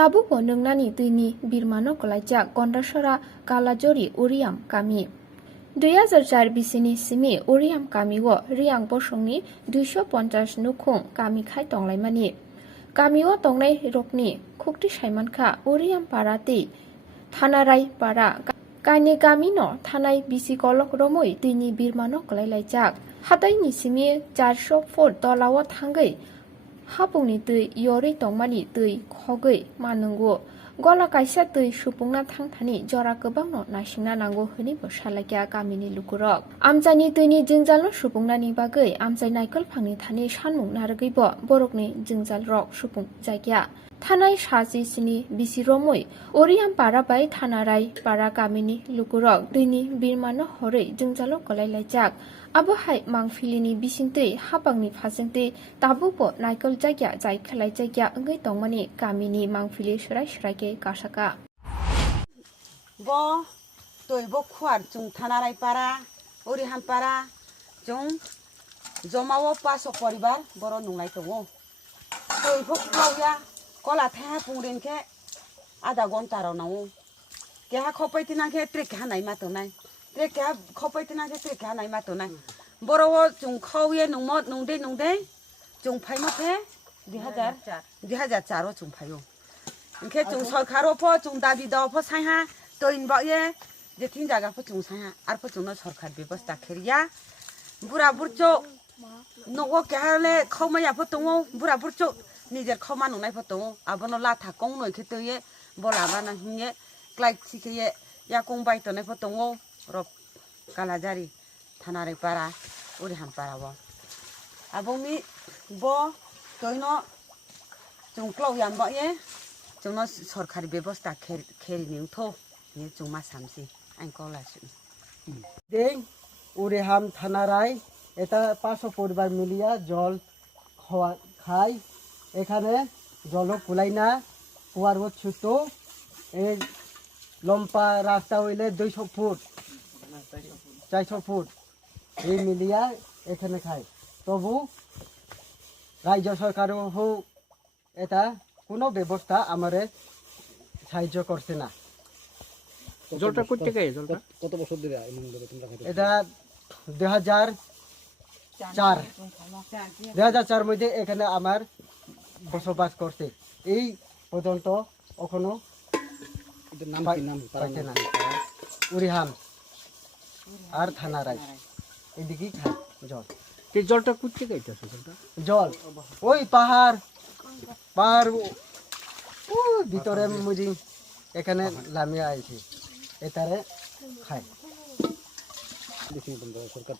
Tabuko nungnani tuini birmano Kalajari Gandachara Kalajari Reang kami. 2004 bisini simi Reang kami wo Reang bosongni 250 nukhung kami khai tonglaimani. Kami wo tongnai rokni khukti saimankha Reang parati thanarai para kaini kami no thanai bisi kolok romoi tuini birmano kalailajak. Hatai ni simi 400 foot dolawo thangai hapungni tui yori tongmani tui khogoi manungo gola kaisa tui supungna thangthani jora gobang no nasingna nango hini bo salakya kamini lukurok amchani tuini jingjalno supungnani bagai amchai naikol phangni thani sanmung naragoi bo borokni jingjal rok supung jaigya thanai saji sini bisi romoi Reang para bai thanarai para kamini lukurok tuini birmano horei jingjalo kolailajak abo hai mangfilini bisingtei hapangni phajingtei tabupo naikol jaigya jai khlai jaigya ngai tongmani kamini mangfili surai ke kasaka bo toibo khwar chung thanarai para Reang para chung jomao paso poribar boro nunglai tongo toibo khawya kola tha pungren ke आधा घंटा रो now केहा खपैतिना के track हा नाइ मातो नाइ track हा खपैतिना के track हा नाइ मातो नाइ बरो जुं खौये नुमो नुंदे जुं फाइमो के 2004 जुं फायो इनके जुं सरकारो फ जुं दाबि द फ साइहा तो इनबा ये जे तीन जगह फ जुं साइहा आर फ जुं सरकार व्यवस्था खेरिया बुरा बुरचो नगो केहाले खौमाया फ तंगो बुरा बुरचो निजेर खमा नुनाय फ तंगो आबनो लाथा कं नय के तये बोलाबाना हिंगे क्लाइक सिके या कं बायतने फ तंगो रब कालाजारी थानारै पारा Reang para bo aboni bo toino chung klau yam ba ye chungno सरकारी व्यवस्था खेरि निउथो नि चुंमा सामसि आं कलासु दें Reang থানারাই এটা 500 পরিবার মিলিয়া জল খাই এখানে জল কুলাই না কুয়ার ছোট এই লম্বা রাস্তা হইলে 200 ফুট 400 ফুট এই মিলিয়া এখানে খাই তবু রাজ্য সরকারও এটা কোনো ব্যবস্থা আমারে সাহায্য করছে না জলটা করতে গিয়ে জলটা কত বছর ধরে এমন ধরে তোমরা খাইতে এটা 2004 মধ্যে এখানে আমার বসবাস করতে এই পর্যন্ত এখনো এটার নাম কি নাম পাইছে না Reang আর থানারাই এদিকে খাই জল এই জলটা করতে গাইতেছে জলটা জল ওই পাহাড় ভিতরে মুজি এখানে লামিয়ে আইছি এটারে খাই দেখি তোমরা সরকার